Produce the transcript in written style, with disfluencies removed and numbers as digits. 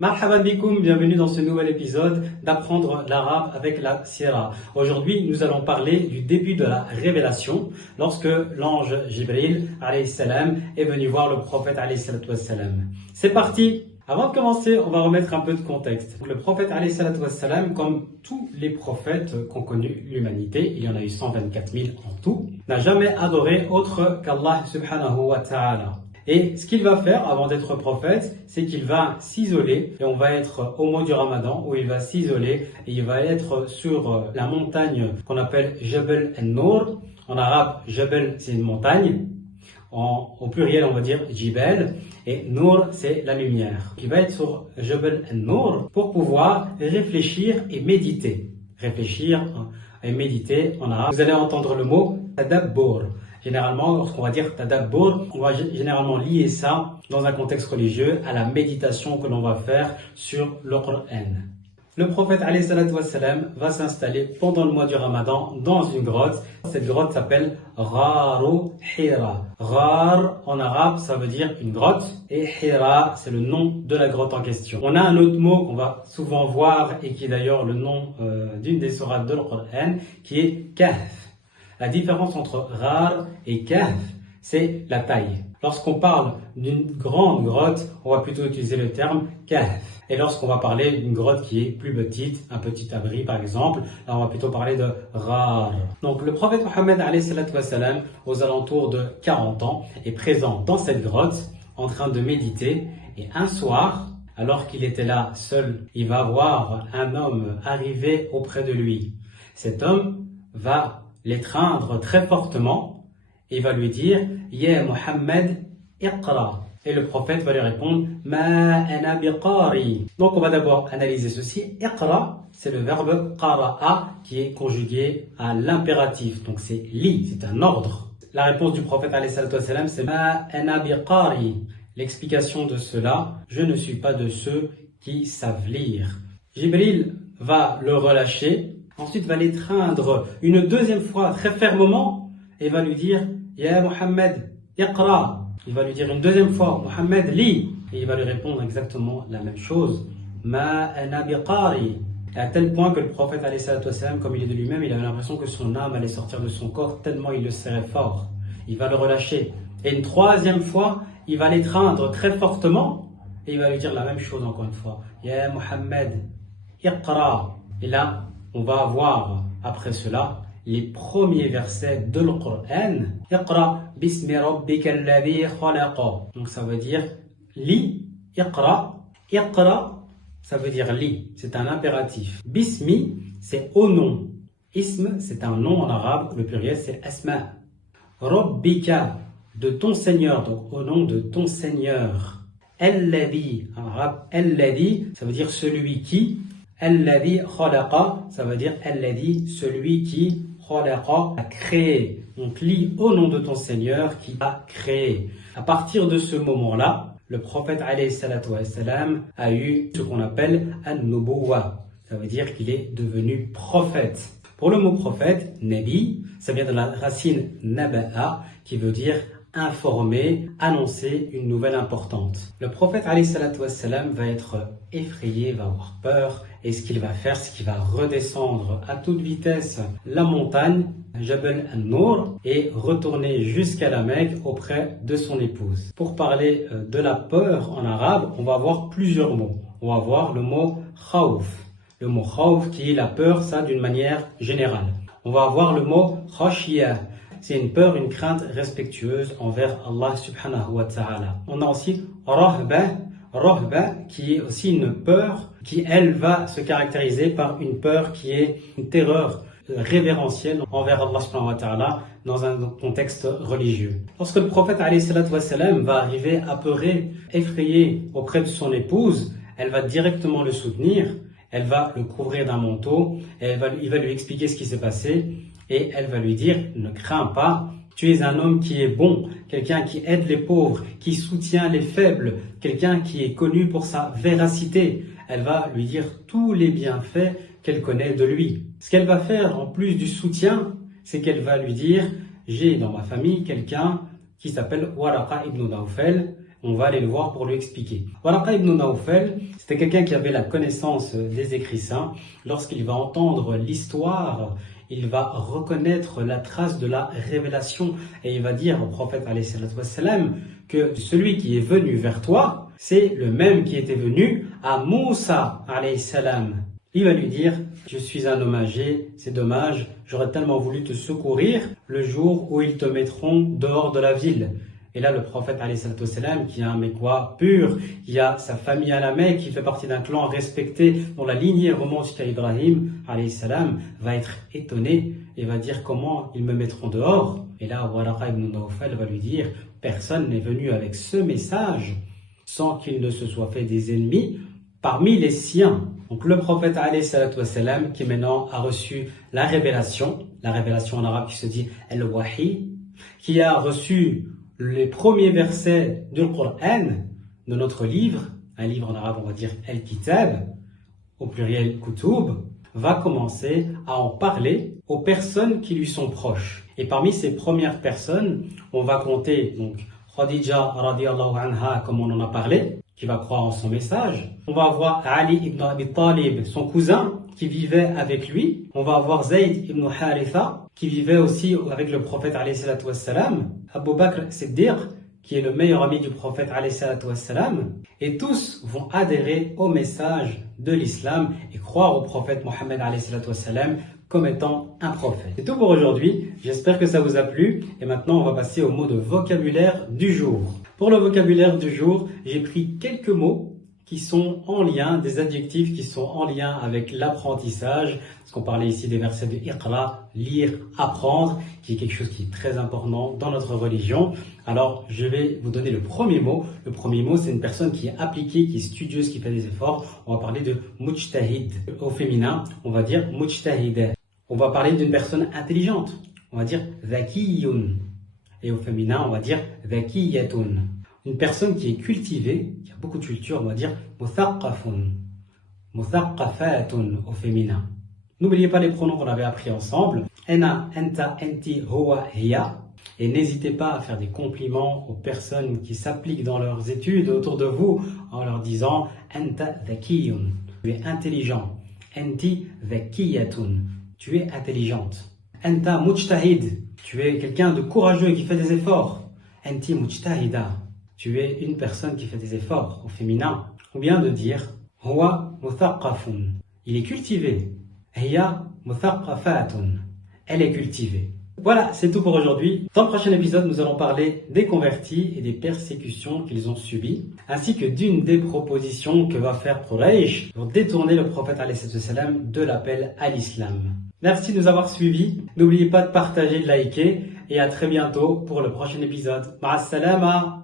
Marhaban bikoum, bienvenue dans ce nouvel épisode d'apprendre l'arabe avec la Sira. Aujourd'hui, nous allons parler du début de la révélation, lorsque l'ange Jibril alayhi salam est venu voir le prophète alayhi salatu wassalam. C'est parti! Avant de commencer, on va remettre un peu de contexte. Le prophète alayhi salatu wassalam, comme tous les prophètes qu'ont connu l'humanité, il y en a eu 124 000 en tout, n'a jamais adoré autre qu'Allah subhanahu wa ta'ala. Et ce qu'il va faire avant d'être prophète, c'est qu'il va s'isoler, et on va être au mois du Ramadan où il va s'isoler et il va être sur la montagne qu'on appelle Jabal al-Nour. En arabe, Jabal c'est une montagne, au pluriel on va dire Jibal, et Nour c'est la lumière. Il va être sur Jabal al-Nour pour pouvoir réfléchir et méditer. Réfléchir et méditer en arabe. Vous allez entendre le mot tadabbur. Généralement, lorsqu'on va dire tadabbur, on va généralement lier ça dans un contexte religieux à la méditation que l'on va faire sur le Coran. Le prophète alayhi salatu wassalam va s'installer pendant le mois du Ramadan dans une grotte. Cette grotte s'appelle Gharu Hira. Ghar en arabe, ça veut dire une grotte, et Hira, c'est le nom de la grotte en question. On a un autre mot qu'on va souvent voir et qui est d'ailleurs le nom d'une des sourates de Coran, qui est Kahf. La différence entre Ghar et Kahf, c'est la taille. Lorsqu'on parle d'une grande grotte, on va plutôt utiliser le terme Kahf. Et lorsqu'on va parler d'une grotte qui est plus petite, un petit abri par exemple, là on va plutôt parler de Ghar. Donc le prophète Mohammed alayhi salatu wassalam, aux alentours de 40 ans, est présent dans cette grotte en train de méditer. Et un soir, alors qu'il était là seul, il va voir un homme arriver auprès de lui. Cet homme va l'étreindre très fortement et va lui dire « Ya Muhammad, iqra ». Et le prophète va lui répondre « Ma ana biqari ». Donc on va d'abord analyser ceci. « Iqra », c'est le verbe « qara'a » qui est conjugué à l'impératif. Donc c'est « li », c'est un ordre. La réponse du prophète alayhi salatu wassalam, c'est « Ma ana biqari ». L'explication de cela, je ne suis pas de ceux qui savent lire. Jibril va le relâcher. Ensuite, va l'étreindre une deuxième fois très fermement et va lui dire « Ya Muhammad, iqra ». Il va lui dire une deuxième fois « Muhammad, li ». Et il va lui répondre exactement la même chose « Ma ana biqari ». À tel point que le prophète, alayhi salatu wassalam, comme il est de lui-même, il avait l'impression que son âme allait sortir de son corps tellement il le serrait fort. Il va le relâcher. Et une troisième fois, il va l'étreindre très fortement et il va lui dire la même chose encore une fois « Ya Muhammad, iqra ». Et là, on va avoir après cela les premiers versets de le Coran. Iqra bismi rabbika alladhi khalaqa. Donc ça veut dire li, iqra. Iqra, ça veut dire li. C'est un impératif. Bismi, c'est au nom. Ism, c'est un nom en arabe. Le pluriel, c'est asma. Rabbika, de ton Seigneur. Donc au nom de ton Seigneur. Alladhi, en arabe, alladhi, ça veut dire celui qui. Alladhi khalaqa, ça veut dire Alladhi, celui qui khalaqa a créé. Donc lis au nom de ton Seigneur qui a créé. À partir de ce moment-là, le prophète alayhi salatu wassalam a eu ce qu'on appelle an-nubuwwa. Ça veut dire qu'il est devenu prophète. Pour le mot prophète, nabi, ça vient de la racine naba'a qui veut dire informer, annoncer une nouvelle importante. Le prophète alayhi salatu wassalam va être effrayé, va avoir peur, et ce qu'il va faire, c'est qu'il va redescendre à toute vitesse la montagne, Jabal al-Nour, et retourner jusqu'à la Mecque auprès de son épouse. Pour parler de la peur en arabe, on va avoir plusieurs mots. On va voir le mot khawf. Le mot khawf qui est la peur, ça d'une manière générale. On va avoir le mot khashiyah. C'est une peur, une crainte respectueuse envers Allah subhanahu wa ta'ala. On a aussi rahba, qui est aussi une peur qui, elle, va se caractériser par une peur qui est une terreur révérentielle envers Allah subhanahu wa ta'ala dans un contexte religieux. Lorsque le prophète alayhi salatu wassalam va arriver apeuré, effrayé auprès de son épouse, elle va directement le soutenir, elle va le couvrir d'un manteau, il va lui expliquer ce qui s'est passé. Et elle va lui dire, ne crains pas, tu es un homme qui est bon, quelqu'un qui aide les pauvres, qui soutient les faibles, quelqu'un qui est connu pour sa véracité. Elle va lui dire tous les bienfaits qu'elle connaît de lui. Ce qu'elle va faire en plus du soutien, c'est qu'elle va lui dire, j'ai dans ma famille quelqu'un qui s'appelle Waraqa ibn Nawfal, On va aller le voir pour lui expliquer. Waraqa ibn Nawfal, c'était quelqu'un qui avait la connaissance des écrits saints. Lorsqu'il va entendre l'histoire, il va reconnaître la trace de la révélation et il va dire au prophète alayhi salatu wassalam que celui qui est venu vers toi, c'est le même qui était venu à Moussa alayhi salam. Il va lui dire, je suis un homme âgé, c'est dommage, j'aurais tellement voulu te secourir le jour où ils te mettront dehors de la ville. Et là, le prophète alayhi salatu wassalam, qui est un Mécois pur, qui a sa famille à la Mecque, qui fait partie d'un clan respecté, dont la lignée remonte jusqu'à Ibrahim alayhi salam, va être étonné et va dire comment ils me mettront dehors. Et là, Waraqa ibn Nawfal va lui dire, personne n'est venu avec ce message sans qu'il ne se soit fait des ennemis parmi les siens. Donc le prophète alayhi salatu wassalam, qui maintenant a reçu la révélation en arabe qui se dit al-wahi, qui a reçu les premiers versets du Coran, de notre livre, un livre en arabe on va dire al-kitab, au pluriel kutub, va commencer à en parler aux personnes qui lui sont proches. Et parmi ces premières personnes, on va compter donc Khadija radiallahu anha, comme on en a parlé, qui va croire en son message. On va avoir Ali ibn Abi Talib, son cousin, qui vivait avec lui. On va avoir Zayd ibn Haritha, qui vivait aussi avec le prophète alayhi salatu wassalam. Abu Bakr Siddiq, qui est le meilleur ami du prophète alayhi salatu wassalam. Et tous vont adhérer au message de l'islam et croire au prophète Mohammed alayhi salatu wassalam comme étant un prophète. C'est tout pour aujourd'hui. J'espère que ça vous a plu. Et maintenant, on va passer au mot de vocabulaire du jour. Pour le vocabulaire du jour, j'ai pris quelques mots qui sont en lien, des adjectifs qui sont en lien avec l'apprentissage, parce qu'on parlait ici des versets de Iqra, lire, apprendre, qui est quelque chose qui est très important dans notre religion. Alors, je vais vous donner le premier mot. Le premier mot, c'est une personne qui est appliquée, qui est studieuse, qui fait des efforts. On va parler de mujtahid. Au féminin, on va dire mujtahida. On va parler d'une personne intelligente. On va dire zakiyun. Et au féminin, on va dire zakiyatun. Une personne qui est cultivée, qui a beaucoup de culture, on va dire muthaqqafun, muthaqqafatun au féminin. N'oubliez pas les pronoms qu'on avait appris ensemble. Ana, enta, enti, huwa, hiya. Et n'hésitez pas à faire des compliments aux personnes qui s'appliquent dans leurs études autour de vous en leur disant anta dhakiyun, tu es intelligent. Enti dhakiyatun, tu es intelligente. Anta mujtahid, tu es quelqu'un de courageux qui fait des efforts. Enti mujtahida, tu es une personne qui fait des efforts au féminin. Ou bien de dire huwa muthaqqafun, il est cultivé. Hiya muthaqqafatun, elle est cultivée. Voilà, c'est tout pour aujourd'hui. Dans le prochain épisode, nous allons parler des convertis et des persécutions qu'ils ont subies, ainsi que d'une des propositions que va faire Quraysh pour détourner le prophète alayhi salam de l'appel à l'islam. Merci de nous avoir suivis. N'oubliez pas de partager, de liker, et à très bientôt pour le prochain épisode. Ma'as salama.